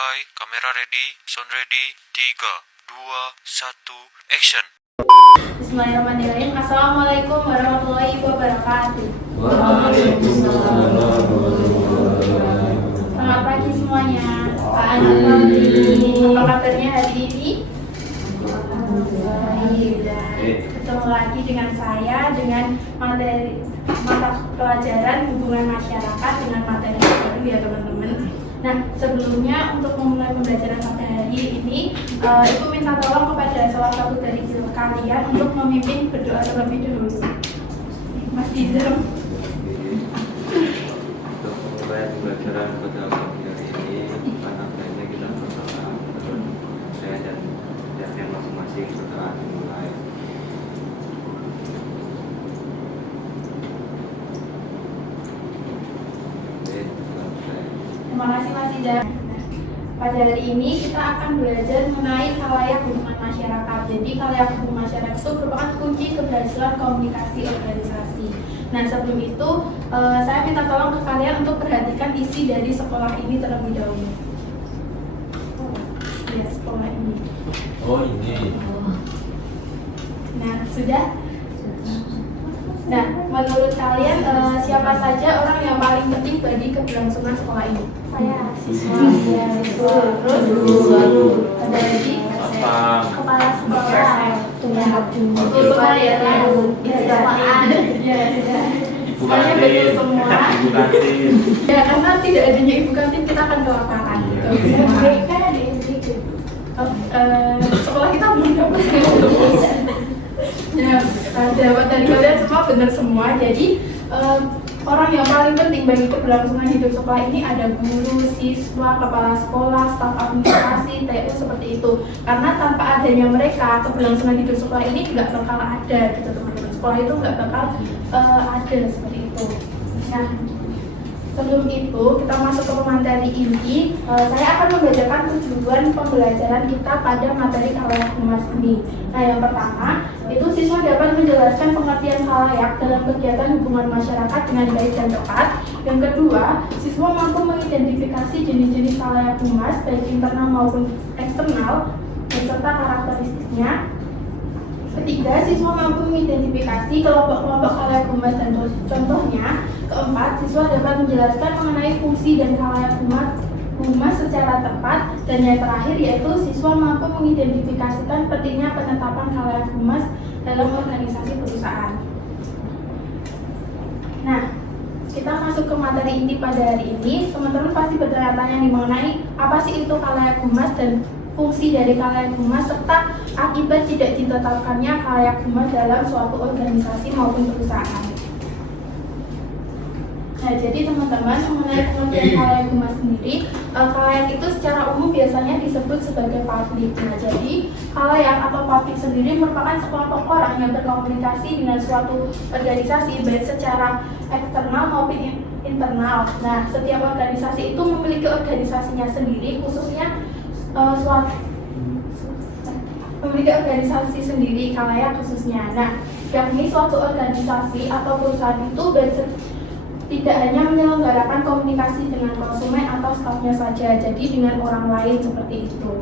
Standby, kamera ready, sound ready, 3, 2, 1, action. Bismillahirrahmanirrahim. Assalamualaikum warahmatullahi wabarakatuh. Waalaikumsalam. Selamat pagi semuanya. Apa kabarnya hari ini? Ketemu lagi dengan saya dengan mata pelajaran hubungan masyarakat dengan materi baru ya teman-teman. Nah, sebelumnya untuk memulai pembelajaran pada hari ini, Ibu minta tolong kepada salah satu dari kalian untuk memimpin berdoa terlebih dahulu. Mas Dizam. Untuk memulai pembelajaran pada pagi hari ini, karena baiknya kita berdoa menurut saya dan yang masing-masing berdoa dimulai. Terima kasih Mas Dizam. Pada hari ini kita akan belajar mengenai khalayak hubungan masyarakat. Jadi khalayak hubungan masyarakat itu merupakan kunci keberhasilan komunikasi organisasi. Nah, sebelum itu saya minta tolong ke kalian untuk perhatikan isi dari sekolah ini terlebih dahulu. Ya, sekolah ini. Oh, ini. Nah, sudah? Nah, menurut kalian siapa saja orang yang paling penting bagi keberlangsungan sekolah ini? Saya, siswa. Ya, siswa. Terus siswa. Ada lagi? Kepala sekolah. Betul semua ya, ya, sudah. Semuanya betul semua. Ibu kantin. Ya, karena tidak adanya ibu kantin kita akan kelaparan. Sekolah kita belum dapat. Ya, jawab dari kalian semua benar semua. Jadi orang yang paling penting bagi keberlangsungan hidup sekolah ini ada guru, siswa, kepala sekolah, staf administrasi, TU seperti itu. Karena tanpa adanya mereka, keberlangsungan hidup sekolah ini nggak bakal ada gitu teman-teman. Sekolah itu nggak bakal ada seperti itu. Nah, sebelum itu kita masuk ke materi inti. Saya akan membacakan tujuan pembelajaran kita pada materi khalayak humas ini. Nah, yang pertama itu siswa dapat menjelaskan pengertian khalayak dalam kegiatan hubungan masyarakat dengan baik dan tepat. Yang kedua, siswa mampu mengidentifikasi jenis-jenis khalayak humas baik internal maupun eksternal beserta karakteristiknya. Ketiga, siswa mampu mengidentifikasi kelompok-kelompok khalayak humas dan contohnya. Keempat, siswa dapat menjelaskan mengenai fungsi dan khalayak humas secara tepat. Dan yang terakhir yaitu siswa mampu mengidentifikasikan pentingnya penetapan khalayak humas dalam organisasi perusahaan. Nah, kita masuk ke materi inti pada hari ini. Teman-teman pasti bertanya-tanya nih mengenai apa sih itu khalayak humas dan fungsi dari khalayak humas serta akibat tidak ditetapkannya khalayak humas dalam suatu organisasi maupun perusahaan. Nah, jadi teman-teman mengenai pengertian khalayak humas sendiri, khalayak itu secara umum biasanya disebut sebagai publik. Nah, jadi khalayak atau publik sendiri merupakan sekelompok orang yang berkomunikasi dengan suatu organisasi baik secara eksternal maupun internal. Nah, setiap organisasi itu memiliki organisasinya sendiri, khususnya memiliki organisasi sendiri khalayak khususnya. Nah, yakni suatu organisasi atau perusahaan itu tidak hanya menyelenggarakan komunikasi dengan konsumen atau stafnya saja, jadi dengan orang lain seperti itu.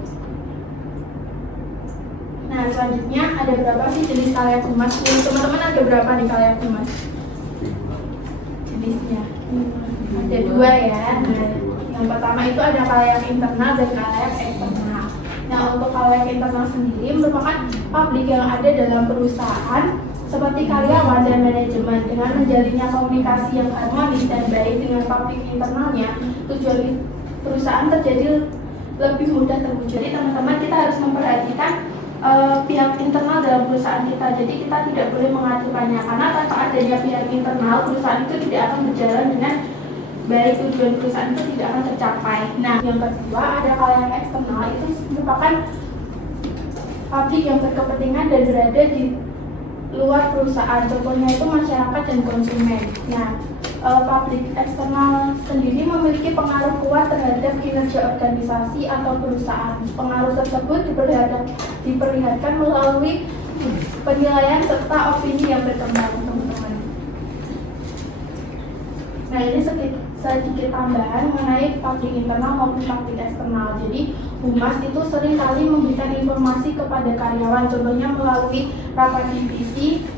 Nah, selanjutnya ada berapa sih jenis khalayak humas? Teman-teman ada berapa nih khalayak humas? Jenisnya ada 2 ya. Nah, yang pertama itu ada khalayak internal dan khalayak eksternal. Nah, untuk khalayak internal sendiri merupakan publik yang ada dalam perusahaan seperti karyawan dan manajemen. Dengan menjalinnya komunikasi yang harmonis dan baik dengan publik internalnya, tujuan perusahaan terjadi lebih mudah terwujud. Jadi teman-teman, kita harus memperhatikan pihak internal dalam perusahaan kita. Jadi kita tidak boleh mengacukannya, karena tanpa adanya pihak internal, perusahaan itu tidak akan berjalan dengan baik, tujuan perusahaan itu tidak akan tercapai. Nah, yang kedua ada khalayak eksternal, itu merupakan publik yang berkepentingan dan berada di luar perusahaan, contohnya itu masyarakat dan konsumen. Nah, publik eksternal sendiri memiliki pengaruh kuat terhadap kinerja organisasi atau perusahaan. Pengaruh tersebut diperlihatkan melalui penilaian serta opini yang berkembang, teman-teman. Nah, ini sedikit tambahan mengenai publik internal maupun publik eksternal. Jadi, humas itu seringkali memberikan informasi kepada karyawan, contohnya melalui rapat divisi,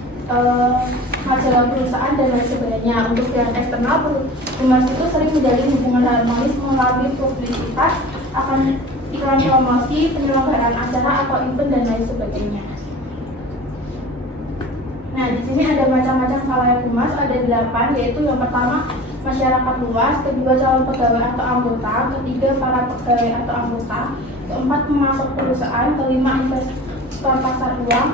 majalah perusahaan, dan lain sebagainya. Untuk pihak eksternal, humas itu sering menjalin hubungan harmonis melalui publisitas, akan iklan promosi, penyelenggaraan acara atau event, dan lain sebagainya. Nah, di sini ada macam-macam khalayak humas, ada 8, yaitu yang pertama masyarakat luas, kedua calon pegawai atau anggota, ketiga para pegawai atau anggota, keempat pemasok perusahaan, kelima investor pasar uang,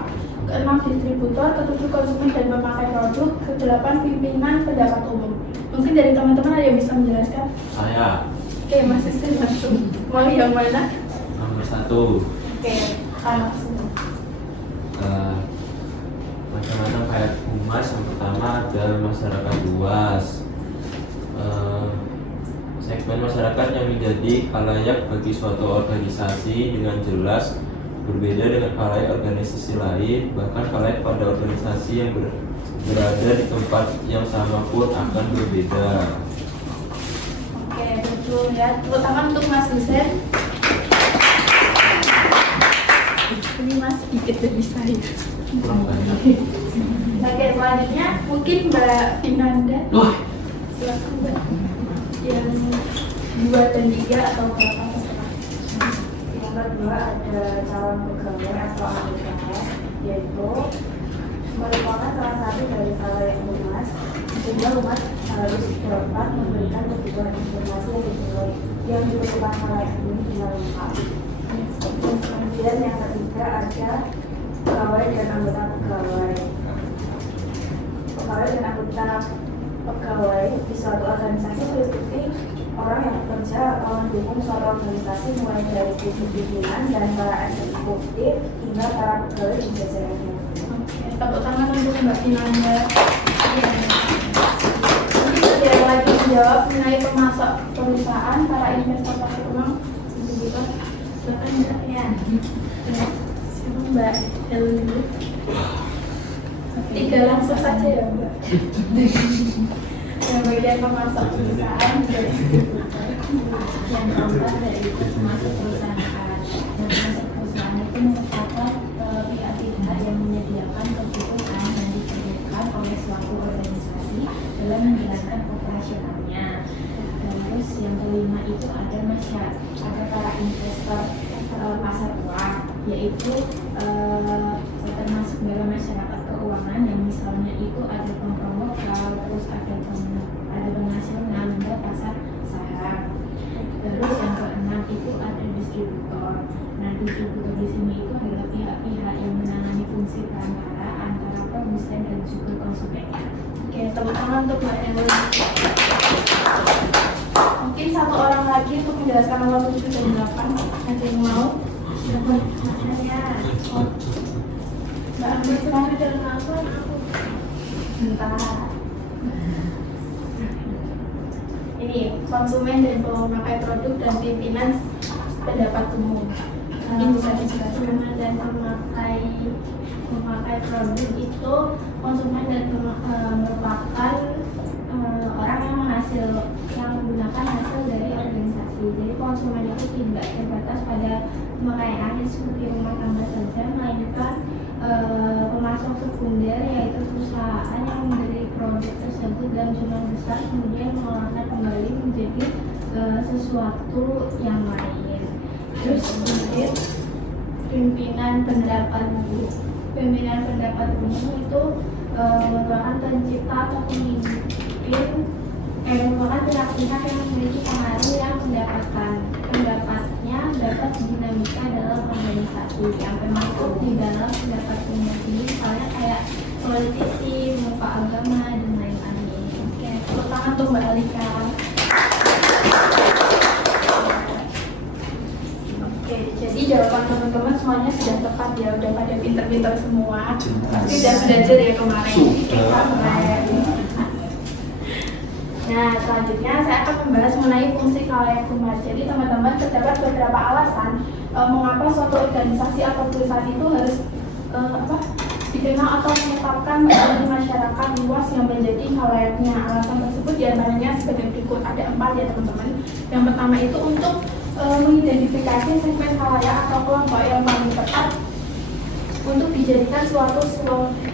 keenam distributor, ketujuh konsumen dan pemakai produk, kedelapan pimpinan pendapat umum. Mungkin dari teman-teman ada yang bisa menjelaskan? Saya. Oke, Mas Isen langsung. Mau yang mana? Nomor 1. Oke, langsung. Macam-macam kayak humas. Yang pertama ada masyarakat luas. Segmen masyarakat yang menjadi khalayak bagi suatu organisasi dengan jelas berbeda dengan khalayak organisasi lain, bahkan khalayak pada organisasi yang berada di tempat yang sama pun akan berbeda. Oke, betul ya. Tepuk tangan untuk Mas Husen. Ini Mas sedikit lebih saya. Kurang banyak. Oke, selanjutnya mungkin Mbak Vinanda. Wah. Silakan Mbak. Yang 2 dan 3 atau berapa terserah. Yang kedua ada calon pegawai atau anggota, yaitu merupakan salah satu dari khalayak humas, sehingga humas harus dapat memberikan kebutuhan informasi yang diperlukan khalayak ini dengan lengkap. Kemudian yang ketiga ada pegawai dan anggota pegawai. Pegawai dan anggota pegawai di suatu organisasi meliputi orang yang bekerja atau mendukung suatu organisasi, mulai dari pimpinan dan para eksekutif hingga para pegawai di jajarannya. Oke, tepuk tangan untuk Mbak Vinanda. Mungkin ada yang lagi menjawab mengenai pemasok perusahaan, para investor pasar uang, begitu. Silakan Mbak. Ya. Siapa Mbak Helen dulu? 3 langsung saja ya Mbak. Yang bagian pemasok perusahaan dari yang keempat dari pemasok perusahaan. Dan pemasok perusahaan itu merupakan pihak-pihak yang menyediakan kebutuhan yang diperlukan oleh suatu organisasi dalam menjalankan operasionalnya. Terus yang kelima itu ada para investor pasar uang, yaitu termasuk dalam masyarakat keuangan yang misalnya itu ada bank lokal, terus ada bank nasional hingga pasar saham. Terus yang keenam itu ada distributor. Nah, distributor di sini itu adalah pihak-pihak yang menangani fungsi perantara antara produsen dan juga konsumen. Oke, tepuk tangan untuk Mbak Helen. Mungkin 1 orang lagi untuk menjelaskan nomor 7 dan 8. Ada yang mau? Silakan. Saya Mbak Ambil terakhir dan langsung. bentar. Ini konsumen dan pemakai produk dan pimpinan pendapat umum. Mungkin bisa dijelaskan. Konsumen dan pemakai produk itu konsumen dan merupakan orang yang menggunakan hasil dari organisasi. Jadi konsumen itu tidak terbatas pada pemakaian seperti rumah tangga saja, melainkan pemasok sekunder, yaitu perusahaan yang membeli produk tersebut dalam jumlah besar kemudian mengolahnya kembali menjadi sesuatu yang lain. Terus kemudian pimpinan pendapat umum itu merupakan pencipta atau pemimpin merupakan pihak-pihak yang memiliki pengaruh yang pendapatnya dapat dinamika dalam organisasi yang termasuk di dalam pendapat umum ini, misalnya kayak politisi, muka agama, dan lain-lain. Oke, tepuk tangan untuk Mbak Alika. Oke, jadi jawaban teman-teman semuanya sudah tepat ya, udah pada pinter-pinter semua. Pasti udah belajar ya kemarin. Nah, selanjutnya saya akan membahas mengenai fungsi khalayak humas. Jadi teman-teman, terdapat beberapa alasan mengapa suatu organisasi atau perusahaan itu harus dikenal atau menetapkan bagi masyarakat luas yang menjadi halayaknya. Alasan tersebut diantaranya sebagai berikut, ada 4 ya teman-teman. Yang pertama itu untuk mengidentifikasi segmen halayak atau kelompok yang paling tepat untuk dijadikan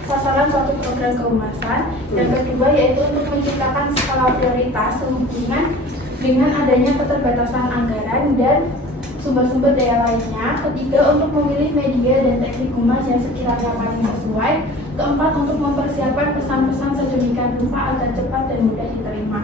sasaran suatu program kehumasan. Yang kedua yaitu untuk menciptakan skala prioritas sehubungan dengan adanya keterbatasan anggaran dan sumber-sumber daya lainnya. Ketiga, untuk memilih media dan teknik humas yang sekiranya paling sesuai. Keempat, untuk mempersiapkan pesan-pesan sedemikian rupa agar cepat dan mudah diterima.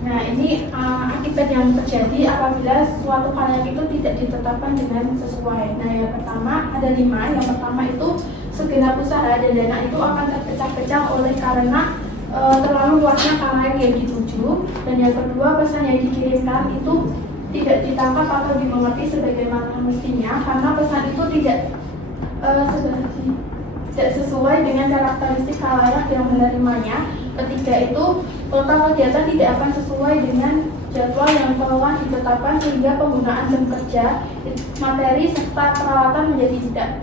Nah, ini akibat yang terjadi apabila suatu halayak itu tidak ditetapkan dengan sesuai. Nah, yang pertama ada 5. Yang pertama itu segenap usaha dan dana itu akan terpecah-pecah oleh karena terlalu luasnya halayak yang dituju. Dan yang kedua, pesan yang dikirimkan itu tidak ditangkap atau dimengerti sebagaimana mestinya karena pesan itu tidak sesuai dengan karakteristik halayak yang menerimanya. Ketiga itu total kegiatan tidak akan sesuai dengan jadwal yang telah ditetapkan sehingga penggunaan jam kerja, materi serta peralatan menjadi tidak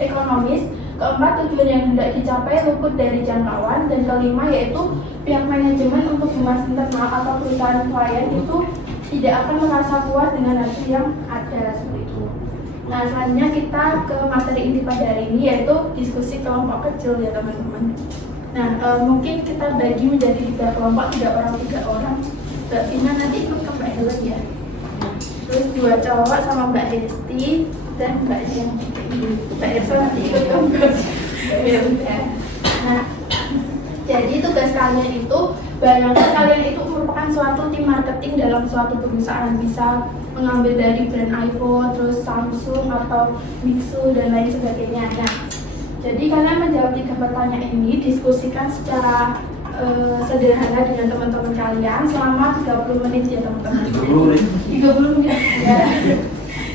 ekonomis. Keempat, tujuan yang hendak dicapai luput dari jangkauan. Dan kelima yaitu pihak manajemen untuk humas internal atau perusahaan klien itu tidak akan merasa puas dengan hasil yang ada seperti itu. Nah, selanjutnya kita ke materi inti pada hari ini yaitu diskusi kelompok kecil ya teman-teman. Nah, mungkin kita bagi menjadi 3 kelompok, 3 orang. Mbak Vina nanti ikut ke Mbak Helen ya. Terus 2 cowok sama Mbak Hesti dan Mbak Elsa nanti ikut ke Mbak. Ya udah. Nah, jadi tugas kalian itu bayangkan kalian itu merupakan suatu tim marketing dalam suatu perusahaan, bisa mengambil dari brand iPhone, terus Samsung atau Mixu dan lain sebagainya. Nah, jadi kalian menjawab 3 pertanyaan ini, diskusikan secara sederhana dengan teman-teman kalian selama 30 menit ya teman-teman. 30 menit ya.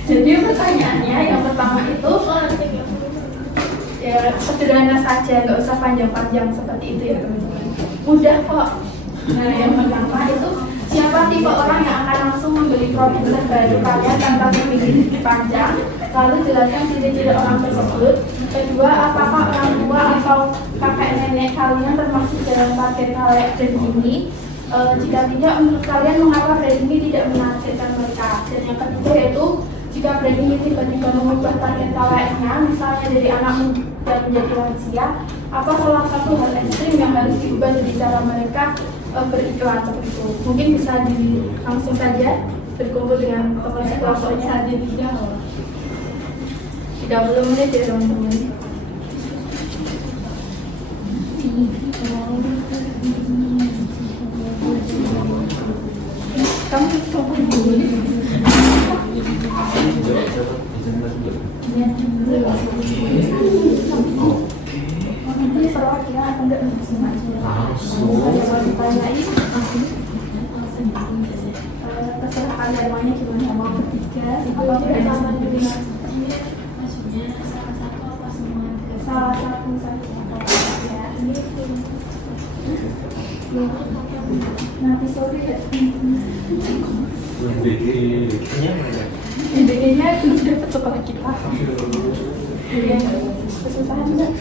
Jadi pertanyaannya yang pertama itu ya sederhana saja, nggak usah panjang-panjang seperti itu ya teman-teman. Mudah kok. Nah, yang pertama itu siapa tipe orang yang akan langsung membeli produk terbaru kalian tanpa memikir panjang? Lalu jelaskan ciri-ciri orang tersebut. Kedua, apakah orang tua atau kakek nenek kalian termasuk dalam target halayak brand ini? Jika tidak, menurut kalian mengapa brand ini tidak menargetkan mereka? Dan yang ketiga yaitu jika brand ini tiba-tiba mengubah target halayaknya, misalnya dari anak muda menjadi lansia, apa salah satu hal ekstrim yang harus diubah dari cara mereka beriklan seperti itu? Mungkin bisa langsung saja berkumpul dengan teman kelompoknya. 30 menit ya teman-teman. Kamu dulu. Ini perwakilan atau enggak terserah kalian maunya gimana, mau bertiga salah satu saja ya. Nanti sore ya. BG-nya itu dapat sekolah kita. Iya, kesusahan enggak?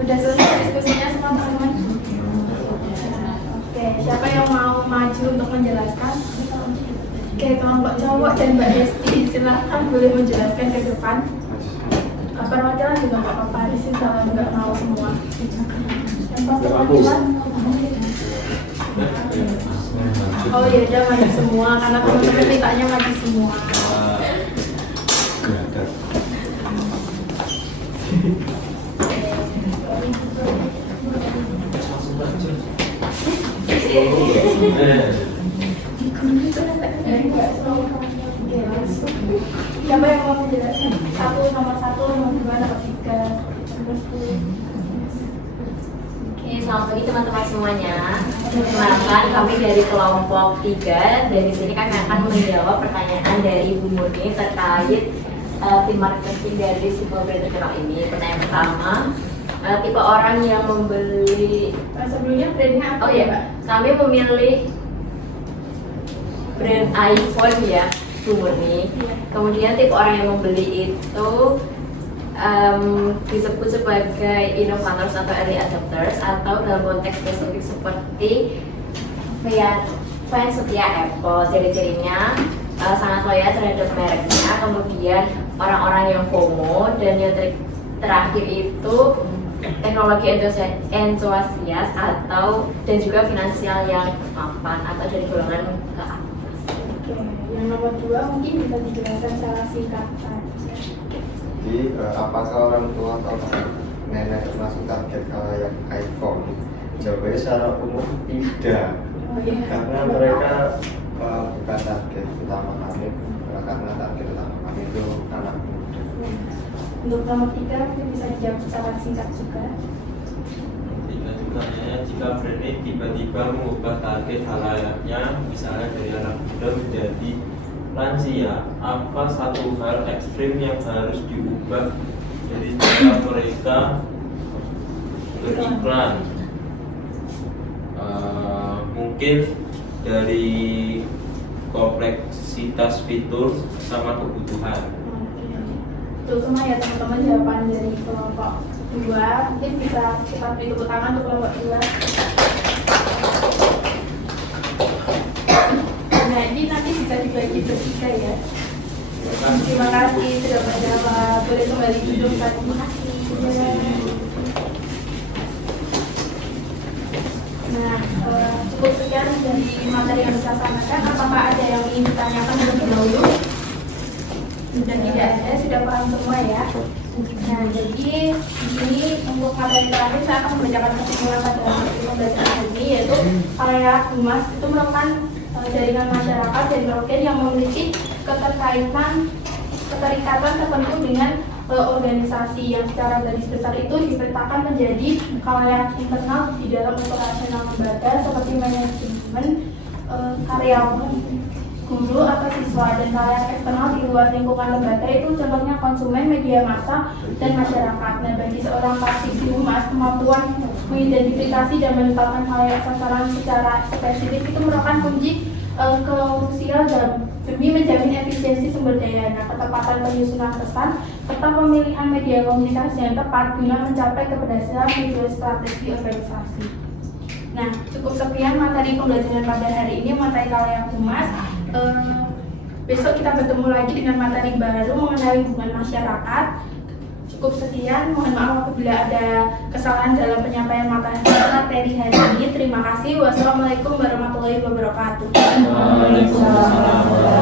Udah selesai diskusinya semua teman-teman? Oke, siapa yang mau maju untuk menjelaskan? Oke, kelompok cowok dan Mbak Hesti, silahkan boleh menjelaskan ke depan. Perwakilan juga nggak apa-apa, di sini kalau nggak mau semua. Yang perwakilan? Oh iya, udah maju semua, karena teman-teman mintanya maju semua. Siapa yang mau menjelaskan? Nomor satu, nomor 2, nomor 3. Oke, selamat pagi teman-teman semuanya. Perkenalkan, kami dari kelompok 3. Dari sini kami akan menjawab pertanyaan dari Bu Murni terkait tim marketing dari sebuah brand terkenal ini. Pertanyaan pertama, tipe orang yang membeli. Sebelumnya brandnya apa? Oh ya, kami memilih brand iPhone ya, Bu Murni. Kemudian tipe orang yang membeli itu disebut sebagai innovators atau early adopters, atau dalam konteks spesifik seperti fans setia Apple. Ciri-cirinya sangat loyal terhadap mereknya, kemudian orang-orang yang FOMO, dan yang terakhir itu teknologi entusias atau dan juga finansial yang mapan atau dari golongan ke atas. Oke, yang nomor 2 mungkin bisa dijelaskan secara singkat saja. Jadi apakah orang tua atau nenek termasuk target yang iPhone? Jawabannya secara umum tidak, karena mereka bukan target utama kami, karena target utama kami itu anak muda. Untuk nomor 3 mungkin bisa dijawab secara singkat juga. Pertanyaannya, jika brand ini tiba-tiba mengubah target halayaknya, misalnya dari anak muda menjadi lansia, apa satu hal ekstrim yang harus diubah dari cara mereka beriklan? Mungkin dari kompleksitas fitur sama kebutuhan. Itu semua ya teman-teman jawaban dari kelompok 2. Mungkin bisa kita beri tepuk tangan untuk kelompok 2. Nah, ini nanti bisa dibagi bertiga ya. Terima kasih sudah menjawab. Boleh kembali duduk. Terima kasih. Nah, cukup sekian dari materi yang saya sampaikan. Apakah ada yang ingin ditanyakan terlebih dahulu? Dan tidak ada, sudah paham semua ya. Nah, jadi di sini untuk materi terakhir saya akan membacakan kesimpulan pada materi pembelajaran ini, yaitu khalayak humas itu merupakan jaringan masyarakat dan organ yang memiliki keterikatan tertentu dengan organisasi yang secara garis besar itu diperintahkan menjadi khalayak internal di dalam operasional lembaga seperti manajemen, karyawan, guru atau siswa, dan khalayak eksternal di luar lingkungan lembaga itu contohnya konsumen, media massa, dan masyarakat. Nah, bagi seorang praktisi humas, kemampuan mengidentifikasi dan menetapkan khalayak sasaran secara spesifik itu merupakan kunci krusial demi menjamin efisiensi sumber daya, ketepatan penyusunan pesan, serta pemilihan media komunikasi yang tepat guna mencapai keberhasilan tujuan strategi organisasi. Nah, cukup sekian materi pembelajaran pada hari ini, materi khalayak humas. Besok kita bertemu lagi dengan materi baru mengenai hubungan masyarakat. Cukup sekian, mohon maaf apabila ada kesalahan dalam penyampaian materi hari ini. Terima kasih. Wassalamualaikum warahmatullahi wabarakatuh. Waalaikumsalam.